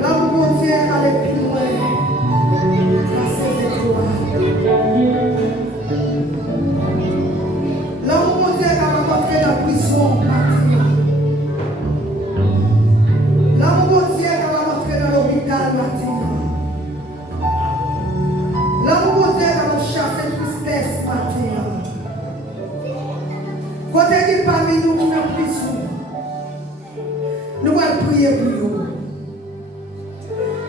L'amour de Dieu allait plus loin. Passer des toits. L'amour de Dieu a rencontré la prison. L'amour de Dieu a rencontré dans l'hôpital. L'amour de Dieu a chassé tristesse. Quand il est parmi nous qui est en prison, nous allons prier pour nous.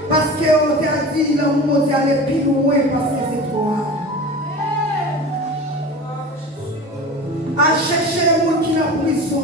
Parce qu'on t'a dit l'amour de Dieu allait plus loin parce que c'est toi. À chercher les gens qui sont en prison.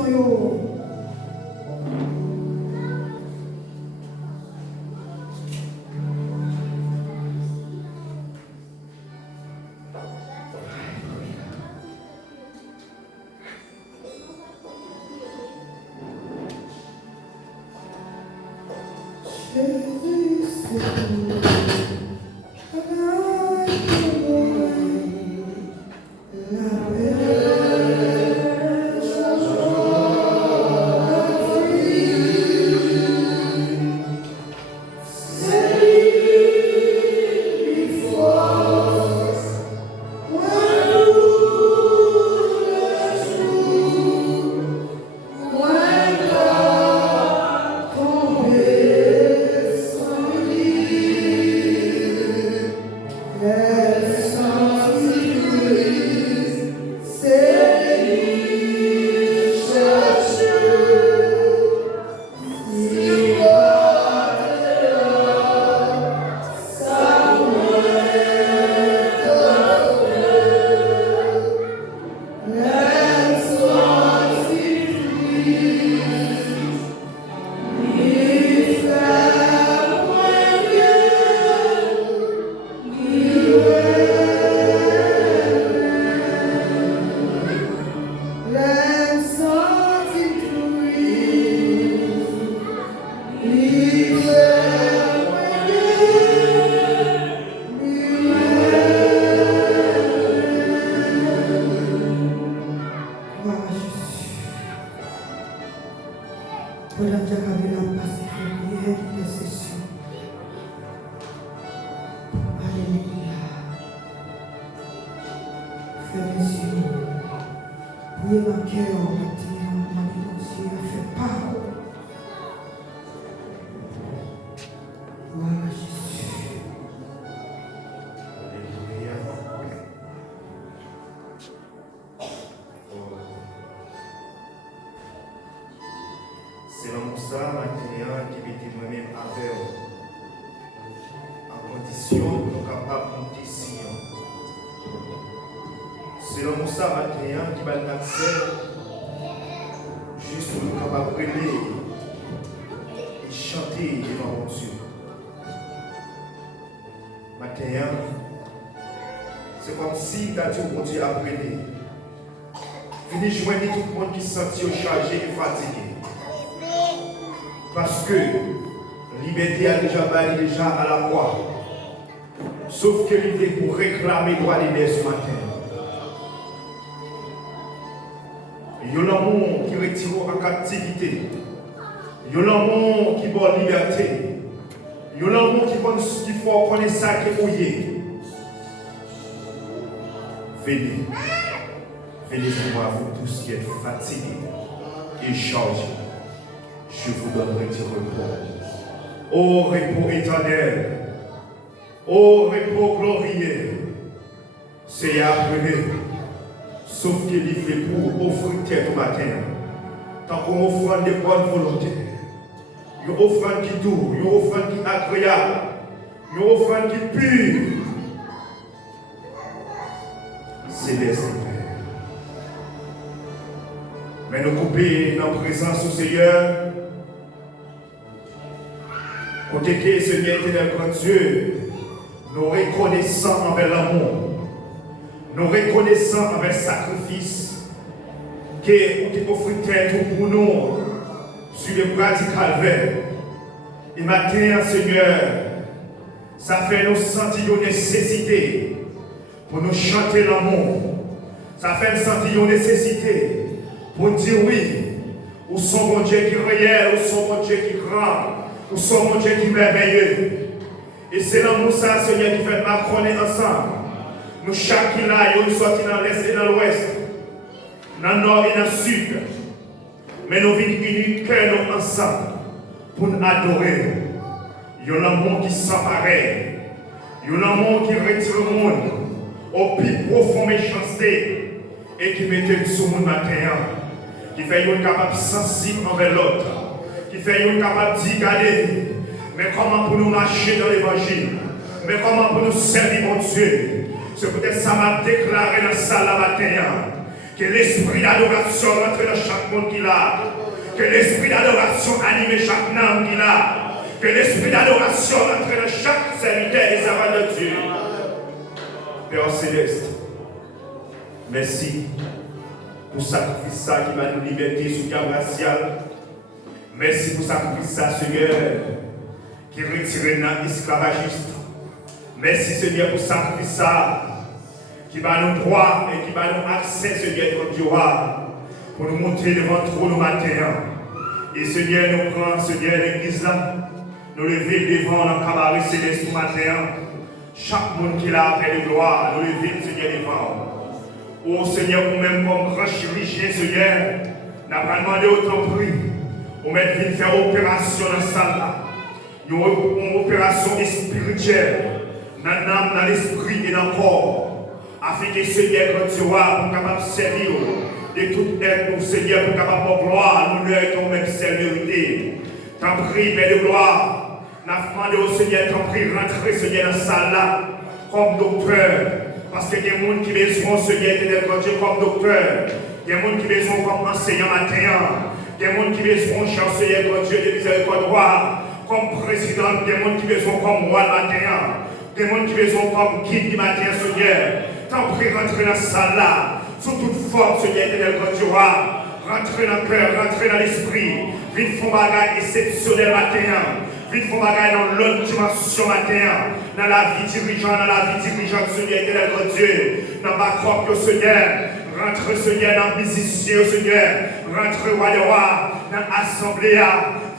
C'est comme si tu as dit au Dieu apprenez. Venez joindre tout le monde qui se sent chargé et fatigué. Parce que liberté a déjà baillé déjà à la croix. Sauf que l'idée pour réclamer droit libéré ce matin. Il y a l'amour qui retire en captivité. Il y a l'amour qui donne liberté. Il y a l'amour qui faut connaître ça qui est mouillé. Venez. Venez à moi, vous tous qui êtes fatigués et chargés. Je vous donnerai du repos. Ô repos éternel. Ô repos glorieux. C'est appelé. Sauf qu'il est fait pour offrir tête au matin. Tant qu'on offre des bonnes volontés. Une offrande qui doux, une offrande qui agréable, une offrande qui pure. Céleste Père. Mais nous couper dans la présence du Seigneur. Côté que Seigneur éternel grand Dieu, nous reconnaissons envers l'amour, nous reconnaissons envers le sacrifice que tu offres tête pour nous sur le bras du calvaire. Et maintenant, Seigneur, ça fait nous sentir une nécessité pour nous chanter l'amour. Ça fait nous sentir une nécessité pour dire oui, ou son bon Dieu qui est réel, ou son bon Dieu qui est grand, Nous sommes un Dieu qui est merveilleux. Et c'est l'amour ça, Seigneur, qui fait marconner ensemble. Nous chacun là, nous sortis dans l'est et dans l'ouest, dans le nord et dans le sud. Mais nous venons unis cœur nous ensemble pour nous adorer. Il y a un amour qui s'emparait. Il y a un amour qui retire le monde au plus profond méchanceté et qui mettait sur le monde matin. Qui fait nous capable sensible envers l'autre. Qui fait nous capable d'y garder. Mais comment pour nous marcher dans l'évangile? Mais comment pour nous servir mon Dieu? C'est peut-être ça m'a déclaré dans ça la matin. Que l'esprit d'adoration rentre dans chaque monde qu'il a. Que l'esprit d'adoration anime chaque âme qu'il a. Que l'esprit d'adoration rentre dans chaque serviteur et servant de Dieu. Père Céleste, merci pour ce sacrifice qui va nous liberter sous gamme raciale. Merci pour ce sacrifice, Seigneur, qui retire l'esclavagiste. Merci, Seigneur, pour ce sacrifice qui va nous droit et qui va nous accès, Seigneur, notre Dieu, pour nous montrer devant trop nos matins. Et Seigneur, nous prenons, Seigneur, l'église là, nous lever devant le cabaret céleste ce matin. Chaque monde qui l'a appelé de gloire, nous lever, Seigneur, devant. Oh Seigneur, nous-mêmes comme grand chirurgien, Seigneur, n'a pas demandé autant prix. Nous mettons venir faire opération dans cette salle là. Une opération spirituelle, dans l'âme, dans l'esprit et dans le corps. Afin que Seigneur, quand tu vois, pour capable servir de toute aide pour Seigneur, pour capable de gloire, nous leur ton même sécurité. T'en prie, Père de gloire. N'a demandé au Seigneur, t'en prie, rentrer Seigneur dans cette salle là, comme docteur. Parce qu'il y a des gens qui besoin, Seigneur, de Dieu comme docteur. Il y a des gens qui besoin comme enseignant matin. Il y a des gens qui besoin, chancelier de Dieu de miséricorde roi, comme président. Il y a des gens qui besoin comme roi le matin. Il y a des gens qui besoin comme guide du matin, Seigneur. T'en prie, rentrer dans cette salle là, sous toute forme, Seigneur, éternel, Dieu roi. Rentrer dans le cœur, rentrer dans l'esprit. Vite font bagage exceptionnel matin. Vite font bagage dans l'autre dimension matin. Dans la vie dirigeante, Seigneur, éternel, Dieu. Dans ma propre, Seigneur. Rentre, Seigneur, dans le musicien, Seigneur. Rentre, roi de roi, dans l'assemblée.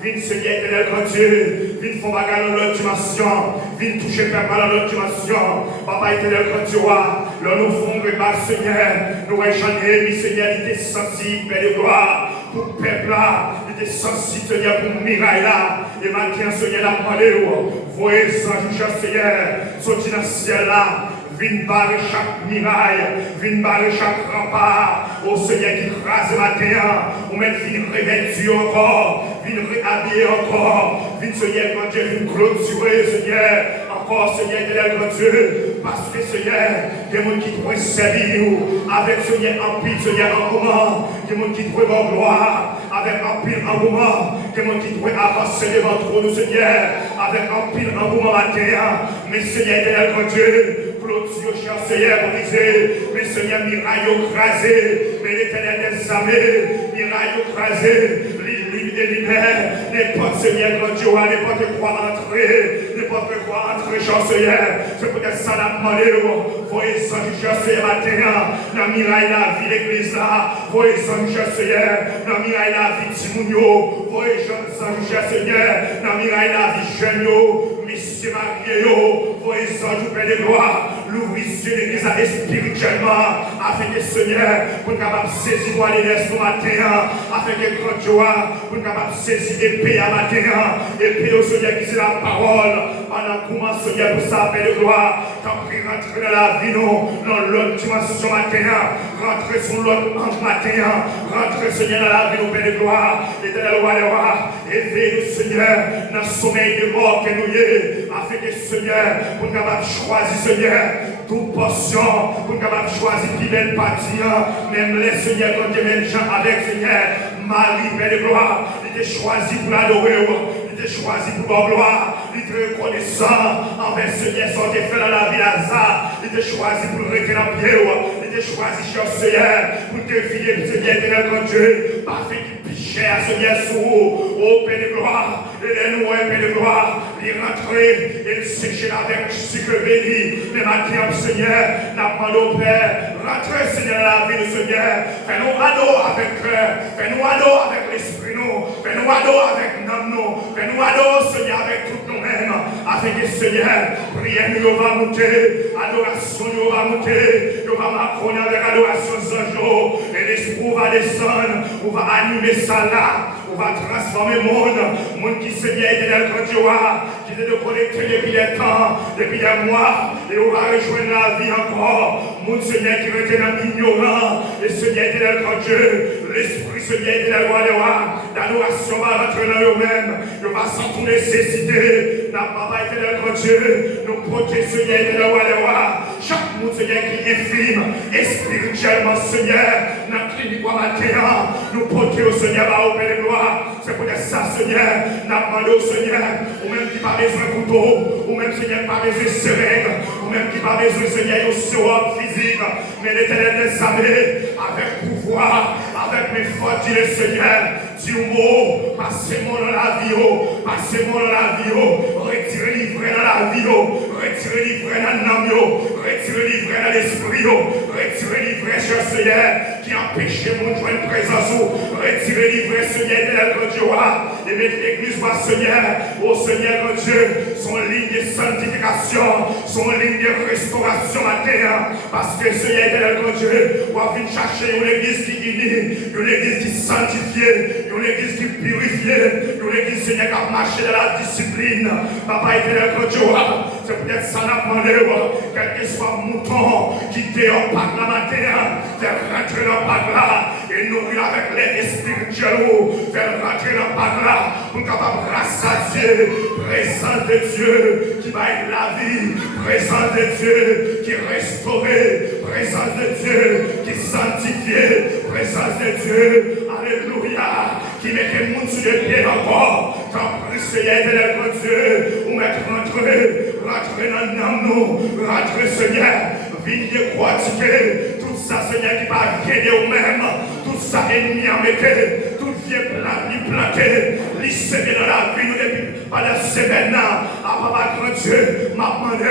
Viens, Seigneur, éternel, Dieu. Viens, font bagage dans l'autre dimension. Viens toucher le peuple dans l'autre dimension. Papa, éternel, Dieu, roi. Là, nous faisons repas, Seigneur. Nous réjouissons, Seigneur, il était sensible, Père de gloire. Pour le peuple là, il était sensible, Seigneur, pour le miracle là. Et maintenant, Seigneur, la demandé, voyez sans juge, Seigneur, sorti dans le ciel là. Viens barrer chaque miraille, viens barrer chaque rempart. Au Seigneur qui crase matin, ou même viens revêtir encore, viens réhabiller encore. Viens, Seigneur, quand Dieu vient clôturer, Seigneur. Encore, Seigneur, éternel, Dieu. Parce que, Seigneur, il y a des gens qui pourraient servir avec, Seigneur, un pile, Seigneur, engouement. Il y a des gens qui pourraient avoir gloire avec un pile engouement. Il y a des gens qui pourraient avancer devant nous, Seigneur, avec un pile engouement matin. Mais, Seigneur, éternel, Dieu. Clôture, cher Seigneur, brisé, mais Seigneur, miraille crasé, mais l'éternel des armées, miraille crasé, livre et libère, n'importe Seigneur, Dieu, n'importe quoi entrer, n'importe quoi entrer, cher Seigneur, c'est peut-être ça la demandé, voyez ça, cher Seigneur, matin, dans miraille la vie l'église là, voyez ça, cher Seigneur, dans miraille la vie Timounio, voyez ça, cher Seigneur, dans miraille la vie jeune, messieurs mariés, voyez ça, je père de gloire. L'ouvrisseur de l'église spirituellement, afin que Seigneur, pour capable saisir les matin, afin que grand joie, pour capable saisir l'épée à matin, épée au Seigneur qui c'est la parole, pendant comment Seigneur pour sa paix de gloire, t'as pris rentrer dans la vie, dans l'autre dimension matin, rentrer sur l'autre matin, rentrer Seigneur dans la vie, nos paix de gloire, l'éternel roi de roi, éveille nous Seigneur, dans le sommeil de mort que nous y est, afin que Seigneur, pour capable choisir Seigneur, toute portion, pour capable choisir qui belle partie, même les Seigneur, quand Dieu même gens avec Seigneur, Marie, Père de gloire, il était choisi pour l'adorer, il était choisi pour la gloire, il était reconnaissant envers Seigneur, son fait dans la vie Lazare, il était choisi pour le rester dans le pied, il était choisi, cher Seigneur, pour te filer, Seigneur, éternel, quand Dieu, parfait qui pichait à Seigneur sous, au Père de gloire, et les nous, Père de gloire, il rentrer, et sécher avec cycle béni, mais maintenant, Seigneur, n'a pas au Père, rentrez, Seigneur, dans la vie de Seigneur, fais-nous ado avec cœur, fais-nous ado avec l'esprit, nous, fais-nous ado avec nous, nous, fais-nous adorer, Seigneur, avec tout nous-mêmes, afin que, Seigneur, prière nous va monter, adoration nous va monter, nous va m'accorder avec adoration sans jour, et l'esprit va descendre, on va animer ça là, on va transformer le monde qui, Seigneur, était dans le Dieu, qui était de connecter depuis des temps, depuis des mois, et on va rejoindre la vie encore, mon Seigneur qui était dans l'ignorant, et Seigneur était dans le Dieu, l'esprit, Seigneur, était dans le roi des rois, l'adoration va rentrer dans eux-mêmes, nous va sans toute nécessité, n'a pas été dans le Dieu, nous protéger, Seigneur, était dans le roi des rois, chaque monde, Seigneur, qui est infime, et spirituellement, Seigneur, dans la clinique ou matin, nous protéger au Seigneur, va au Père de gloire, c'est pour ça, Seigneur, n'a demandé au Seigneur, ou même qui n'a pas besoin de couteau, ou même, Seigneur, pas besoin de seringue, ou même qui n'a pas besoin, Seigneur, de sérum physique, mais l'Éternel des armées, avec pouvoir, avec mes forces, dit le Seigneur, dis un mot, passez-moi dans la vie, passez-moi dans la vie, retirez l'ivraie dans la vie, retirez l'ivraie dans l'âme, retirez l'ivraie dans l'esprit, retirez l'ivraie, cher Seigneur, qui empêche mon joint de présence, retirez l'ivraie, Seigneur, de la Dieu, et mettez l'église, Seigneur, oh Seigneur, mon Dieu, son ligne de sanctification, son ligne de restauration à terre, parce que Seigneur, de la Dieu, on va venir chercher une église qui unie, une église qui sanctifiée, une église qui purifiée, une église, Seigneur, qui a marché dans la discipline. Papa était là, c'est peut-être ça n'a demandé, quel que soit mouton qui était en Pâques la matin, faire rentrer dans Pâques là, et nourrir avec l'aide spirituelle, faire rentrer dans Pâques là, pour capable rassasier, présence de Dieu qui va être la vie, présence de Dieu qui est restaurée, présence de Dieu qui est sanctifiée, présence de Dieu, alléluia, qui met les monde sur les pieds encore, quand Seigneur de notre Dieu, ou mettre rentrer dans le nom, rentrer Seigneur, venir pratiquer, tout ça Seigneur qui va gagner au même, tout ça ennemi en mettre, tout vient planter, les semer dans la vie, nous depuis pendant semaine là, à papa grand Dieu, m'a demandé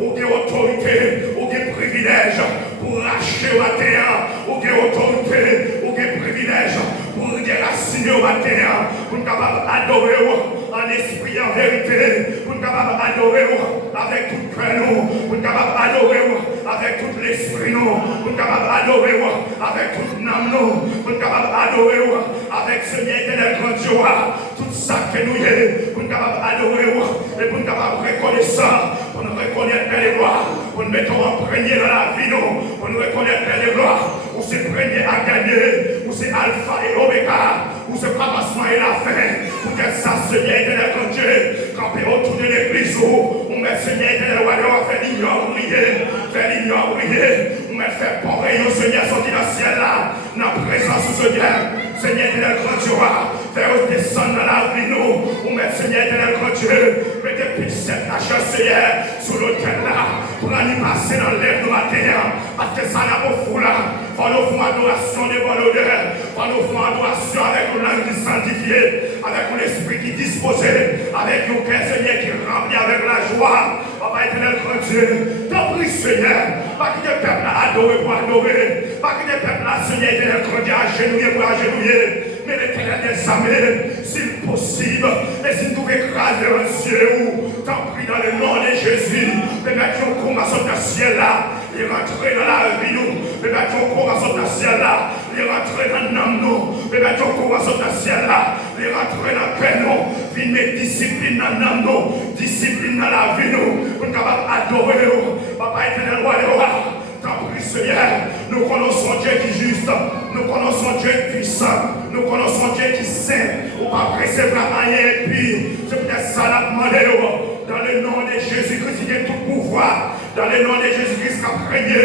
ou des autorités, ou des privilèges pour racheter au matin, ou des autorités, ou des privilèges pour déraciner au matin, pour nous capables d'adorer en esprit et en vérité, pour nous capables d'adorer avec tout cœur, pour nous capables d'adorer avec tout l'esprit, pour nous capables d'adorer avec toute l'âme, pour nous capables d'adorer avec Seigneur éternel grand Dieu, tout ça que nous sommes, pour nous capables d'adorer et pour nous capables de reconnaître ça, pour nous reconnaître les gloires, pour nous mettre en premier dans la vie, pour nous reconnaître les gloires, où c'est premier à gagner, où c'est alpha et oméga, où c'est commencement et la fin, où c'est ça Seigneur éternel grand Dieu, camper autour de l'église, où on met Seigneur éternel roi, faire l'ignore briller, on met faire pareil au Seigneur sorti dans le ciel là, dans la présence du Seigneur, Seigneur éternel grand Dieu, faire descendre dans la vie nous, on met Seigneur éternel grand Dieu, mettez pixels la chasse Seigneur sur l'autel là, pour aller passer dans l'air du matin, parce que ça n'a pas fou là, faut nous faire adoration de bonne odeur, faut nous faire adoration avec une langue qui sanctifiée, avec un esprit qui disposé, avec un cœur Seigneur qui rempli avec la joie, Papa éternel grand Dieu, t'en prie Seigneur, pas que des peuples adorer pour adorer, pas que des peuples Seigneur éternel grand Dieu agenouiller pour agenouiller, mais l'éternel des armées, s'il possible, et si nous pouvons écraser un ciel, t'en prie dans le nom de Jésus, mais mettre un commençant dans le ciel là, et rentrer dans la vie nous, mais mettre un commençant dans le ciel là, et rentrer dans l'âme nous, mais mettre un commençant dans le ciel là, et rentrer dans la paix nous, puis mettre discipline dans l'âme nous, discipline dans la vie nous, pour nous capables d'adorer nous, Papa éternel roi de roi. T'en prie Seigneur, nous connaissons Dieu qui est juste, nous connaissons Dieu qui est puissant, nous connaissons Dieu qui est saint, on va préserver rien et puis c'est peut-être ça la demandé dans le nom de Jésus-Christ qui a tout pouvoir, dans le nom de Jésus-Christ qui a régné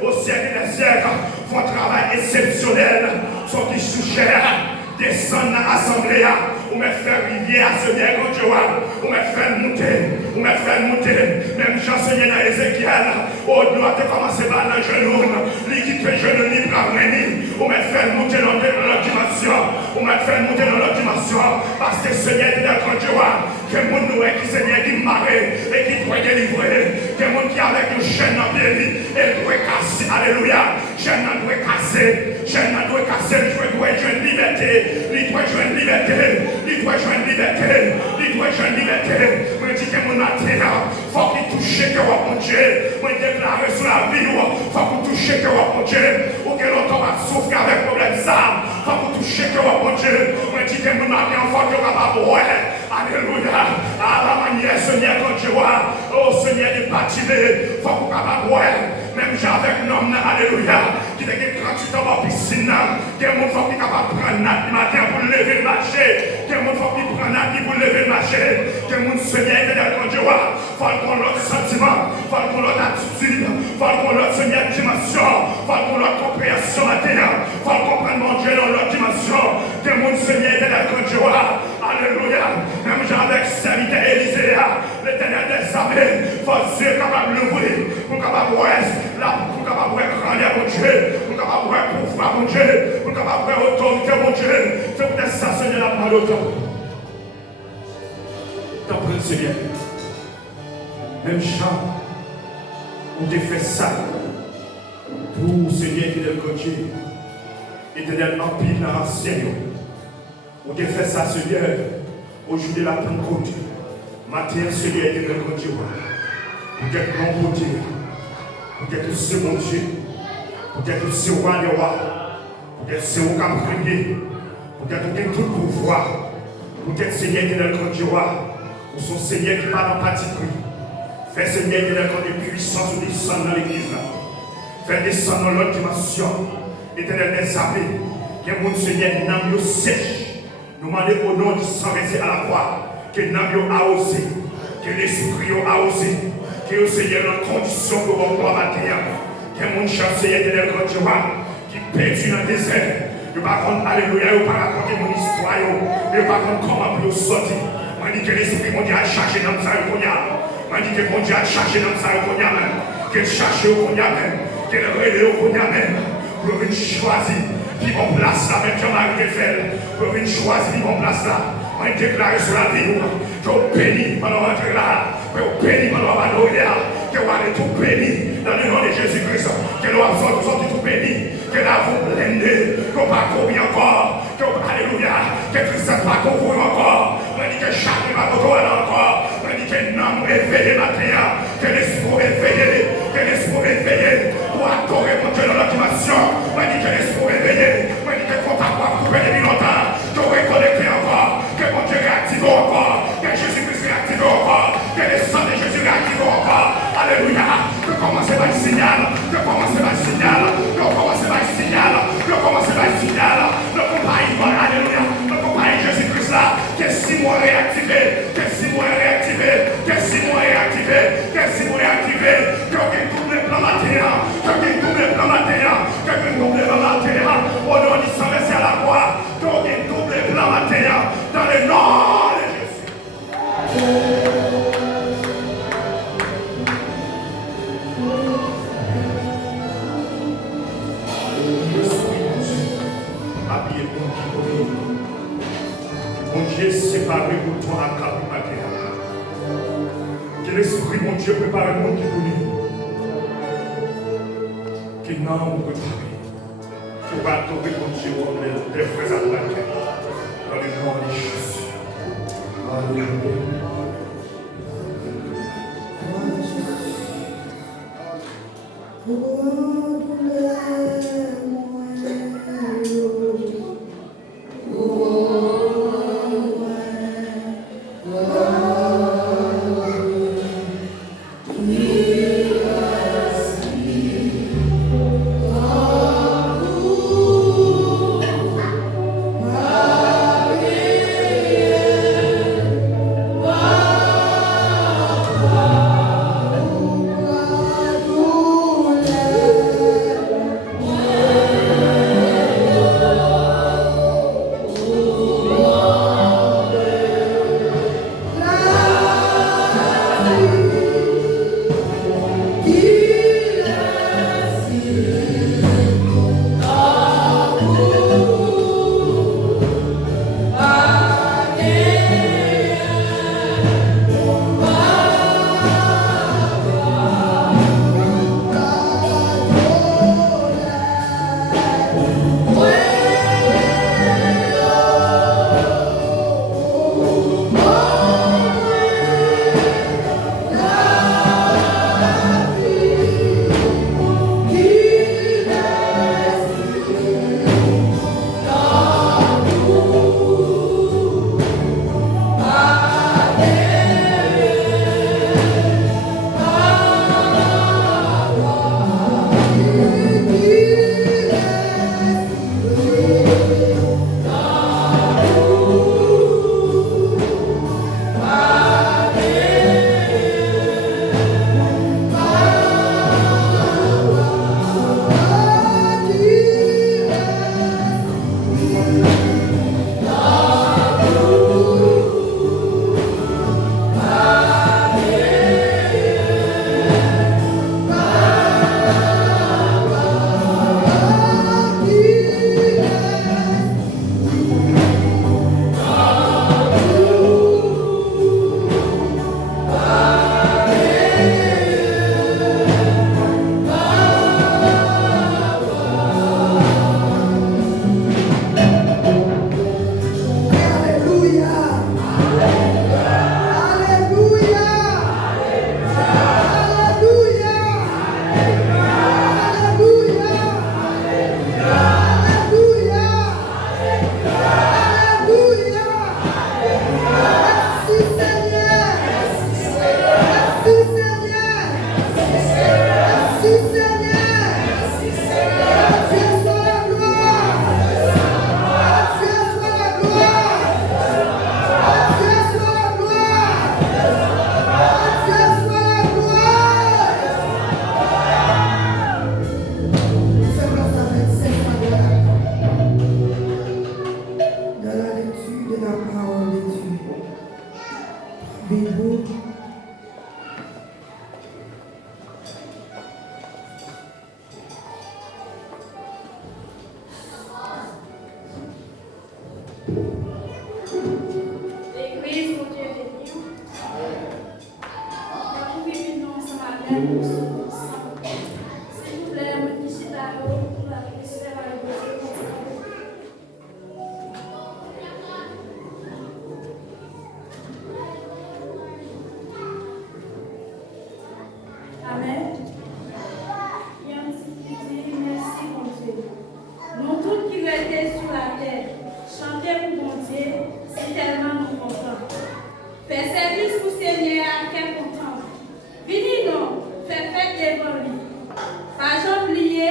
au siècle des siècles, font un travail exceptionnel, sont qui sous chair, descendent dans l'assemblée, ou me faire rivière à Seigneur quand Dieu, ou me faire monter, même j'enseignais dans Ézéchiel, au doigt de commencer par le genou, lui qui fait genou libre à venir, ou me faire monter dans l'autre dimension, parce que Seigneur est dans Dieu, que mon nous est qui Seigneur qui marre et qui doit délivrer, que mon qui avec une chaîne dans le pied, elle doit casser, alléluia, chaîne doit casser, il doit jouer une liberté, il doit jouer une liberté, jeune liberté. Moi, dis que mon matin, faut qu'il touche que mon Dieu. Moi, déclare sur la vie, faut qu'on touche que mon Dieu. Ou que l'autre va souffrir avec problème ça. Faut qu'on touche que mon Dieu. Moi, dis que mon matin, faut qu'il va pas mourir. Alléluia. À la manière, Seigneur, quand tu vois, oh Seigneur, de bâtir, faut qu'on va pas mourir. Même j'ai avec un homme, alléluia, qui a 38 ans en piscine, qui est mon fort qui est capable de prendre le matin pour lever le marché, qui est mon fort qui prend la pour lever le marché, qui est mon Seigneur éternel quand Dieu voit, faut qu'on l'autre sentiment, faut qu'on l'autre attitude, faut qu'on l'autre Seigneur dimension, faut qu'on l'autre compréhension matin, faut qu'on comprenne mon Dieu dans l'autre dimension, qui est mon Seigneur éternel quand Dieu voit, alléluia, même j'ai avec serviteur Élisée, l'éternel des armées, faut Dieu capable de l'ouvrir, pour capable de là, pour capable de grandeur mon Dieu, pour capable de pouvoir mon Dieu, pour capable de autorité mon Dieu, c'est peut-être ça Seigneur la parole au temps. T'en prie Seigneur. Même Jean, on t'a fait ça pour Seigneur éternel Dieu, éternel empire dans l'ancien. On t'a fait ça Seigneur, aujourd'hui la Pentecôte, matin Seigneur éternel Dieu, pour être bon côté. Peut-être c'est mon Dieu, peut-être c'est roi des rois, peut-être c'est au cap prier, peut-être que tout pouvoir, peut-être Seigneur qui est dans le Dieu, ou son Seigneur qui parle en partie pris. Fais Seigneur qui est dans le puissance ou descendre dans l'église. Fais descendre dans l'autre dimension, éternel des armées, que mon Seigneur n'aime pas sèche. Nous demandons au nom du sang versé à la croix, que n'aime pas osé, que l'esprit a osé. Que le Seigneur dans condition pour vous voir matin, que mon chance éternel quand tu vois, qui perdu dans le désert. Je ne vais pas raconter, alléluia, je ne vais pas raconter mon histoire, je ne vais pas raconter comment pour sortir. Je dis que l'esprit mondial a cherché dans ça, je dis que mon Dieu a cherché dans ça, même. Qu'il cherche au même, qu'il relève au même, pour venir choisir, puis on place là, même Jean-Marie fait, pour venir choisir, puis on place là. Je déclare sur la vie, que vous bénis pendant votre là. Que vous bénis pendant votre là. Que vous allez tout béni dans le nom de Jésus-Christ. Que nous avons tout béni. Que là vous blendez. Que vous ne pas courir encore. Que vous, alléluia. Que Christ va courir encore. On dit que chaque va courir encore. On dit que l'homme réveillé matin. Que l'esprit réveillé. Que l'esprit réveillé. Pour adorer mon Dieu dans la dimension. On dit que l'esprit réveillé. On dit que ne faut pas couper depuis longtemps. Que vous reconnectez encore. Que mon Dieu réactive encore, que Jésus-Christ réactive encore, que le sang de Jésus réactive encore. Alléluia. Que commencer par le signal, que commencer par le signal, que commencer par le signal, que commencer par le signal. Le compagnie, alléluia. Le compagnie Jésus-Christ là, que 6 mois réactivé, que 6 mois réactivé, que 6 mois réactivé, que 6 mois réactivé, que aucun double plan matin, que aucun double plan matin, que aucun double plan matin, au nom du sang versé à la croix, que aucun double plan matin, dans le nom de Jésus. Habillé pour qui mon Dieu séparé pour toi à cap matin. Que l'esprit, mon Dieu, prépare le monde qui brûle. Que l'âme préparé. Pour adorer mon Dieu comme les frères à matin. Dans le nom de Jésus. Alléluia. Oh Bible. L'église, mon Dieu, est bénie. Nous vivons ensemble avec nous, ensemble. S'il vous plaît, on ici là-haut pour la prière à l'église. Amen. Et ainsi dit, merci, mon Dieu. Nous tous qui étions sur la terre, chanter pour mon Dieu, c'est tellement nous contents. Faire service pour Seigneur, quel content. Venez donc, faire fête devant lui. Par exemple, lié,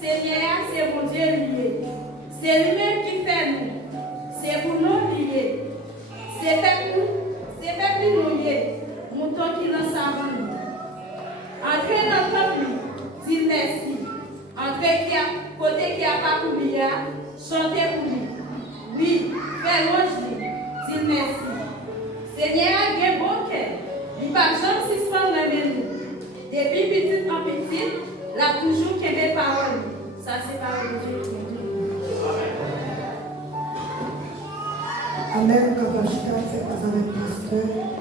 Seigneur, c'est mon Dieu lié. C'est lui-même qui fait nous. C'est pour nous lié. C'est fait pour nous lié. Mouton qui lance avant nous. Entrez dans le temple, dis merci. Entrez côté qui a pas pour lui, chantez pour lui. Oui, fais louange, dis merci. Seigneur a bien bon cœur. Il va jamais suspendre nous. Depuis petite en petite, il a toujours qu'aimé parole. Ça, c'est parole de Dieu. Amen. Quand je suis avec pasteur.